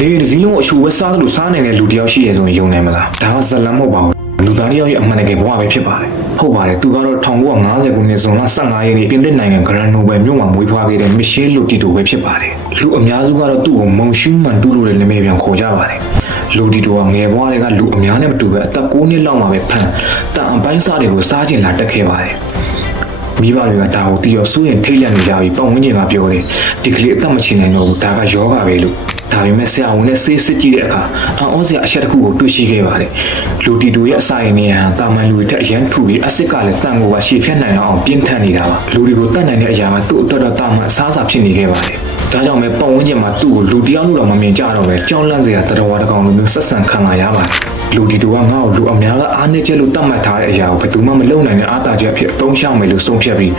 လေဒီလုံးအချိုဝဲစားလို့စားနေတဲ့လူတယောက်ရှိရဆိုရင်ယုံနိုင်မလားဒါကဇလန်မဟုတ်ပါဘူးလူသားတယောက်ရဲ့အမှန်တကယ်ဘဝပဲဖြစ်ပါတယ်ဟုတ်ပါတယ်သူကတော့1950ခုနှစ်ဇွန်လ15ရက်နေ့ပြင်သစ်နိုင်ငံဂရန်နိုဘယ်မြို့မှာမွေးဖွားခဲ့တဲ့မီရှဲလူတီတိုပဲဖြစ်ပါတယ်လူအများစုကတော့သူ့ကိုမုံရှူးမှန်တူလို့လည်းနာမည်ပြောင်ခေါ်ကြပါတယ်လူတီတိုကငယ်ဘဝတွေကလူအများနဲ့မတူပဲအသက်9နှစ်လောက်မှာပဲဖန်တန်အပိုင်းစားတွေကိုစားကျင်လာတက်ခဲ့ပါတယ်မိဘတွေကဒါကိုတီးရောစိုးရင်ထိတ်လန့်နေကြပြီးပတ်ဝန်းကျင်ကပြောတယ်ဒီကလေးအသက်မချင်နိုင်တော့ဘူးဒါကယောဂပဲလို့ဒါပေမဲ့ဆရာဝန်နဲ့ဆေးစစ်ကြည့်တဲ့အခါအော်စရာအချက်တစ်ခုကိုတွေ့ရှိခဲ့ပါတယ်လူတီတိုရဲ့အစာရည်နေဟန်တာမန်လူတွေထက်အရန်ထူပြီးအဆစ်ကလည်းတန်ကိုပါရှေ့ဖြတ်နိုင်အောင်ပြင်းထန်နေတာပါလူတွေကိုတတ်နိုင်တဲ့အရာကသူ့အတွက်တော့တာမန်အစားအစာဖြစ်နေခဲ့ပါတယ်ဒါကြောင့်ပဲပတ်ဝန်းကျင်မှာသူ့ကိုလူတယောက်လို့တော့မမြင်ကြတော့ပဲကြောက်လန့်စရာတတော်တစ်ကောင်လိုမျိုးဆက်ဆံခံလာရပါတယ်လူတီတိုကငါ့ကိုလူအများကအားနည်းချက်လို့တတ်မှတ်ထားတဲ့အရာကိုဘယ်သူမှမလုပ်နိုင်တဲ့အားသာချက်အဖြစ်အသုံးချမယ်လို့ဆုံးဖြတ်ပြီး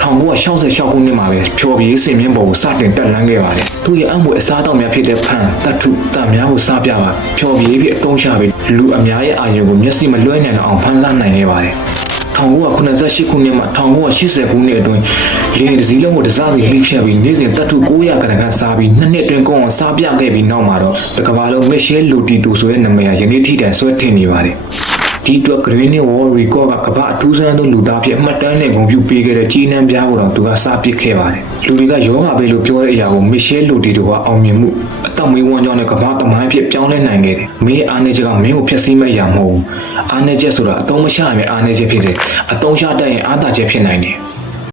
1966ခုနှစ်မှာပဲဖြော်ပြီးစင်မြင့်ပေါ်ကိုစတင်တက်လှမ်းခဲ့ပါတယ်သူရဲ့အမှုအစားအသောက်များဖြစ်တဲ့ဖန်တတ်ထုတန်များကိုစားပြပါဖြော်ပြီးအသုံးချပြီးလူအများရဲ့အာရုံကိုမျက်စိမလွှဲနိုင်အောင်ဖန်ဆန်းနိုင်ခဲ့ပါတယ်1998ခုနှစ်မှ1980ခုနှစ်အတွင်းလေဒီဇီလုံးကိုတစားစီလိဖြတ်ပြီးနေ့စဉ်တတ်ထု900ခန်းခန်းစားပြီးနှစ်နှစ်အတွင်းကောင်းအောင်စားပြခဲ့ပြီးနောက်မှာတော့တကဘာလုံးမစ်ရှဲလူတီတိုဆိုတဲ့နာမည်ကယနေ့ထိတိုင်ဆွဲထင်နေပါတယ်ဒီတော့ Green Wall Record ကကမ္ဘာအထူးဆန်းသောလူသားဖြစ်အမှတ်တမ်းနဲ့ဂုဏ်ပြုပေးခဲ့တဲ့ကြီးနှံပြားကိုတော့သူကစားပစ်ခဲ့ပါတယ်လူတွေကယောဂပဲလို့ပြောတဲ့အရာကိုမစ်ရှဲလူတီတိုကအောင်မြင်မှုအသက်မွေးဝမ်းကြောင်းနဲ့ကမ္ဘာသမိုင်းဖြစ်ပြောင်းလဲနိုင်ခဲ့တယ်မင်းအားနေချက်ကမင်းကိုဖျက်ဆီးမဲ့အရာမဟုတ်ဘူးအားနေချက်ဆိုတာအတုံးမချရမယ်အားနေချက်ဖြစ်တယ်အတုံးချတတ်ရင်အားသာချက်ဖြစ်နိုင်တယ်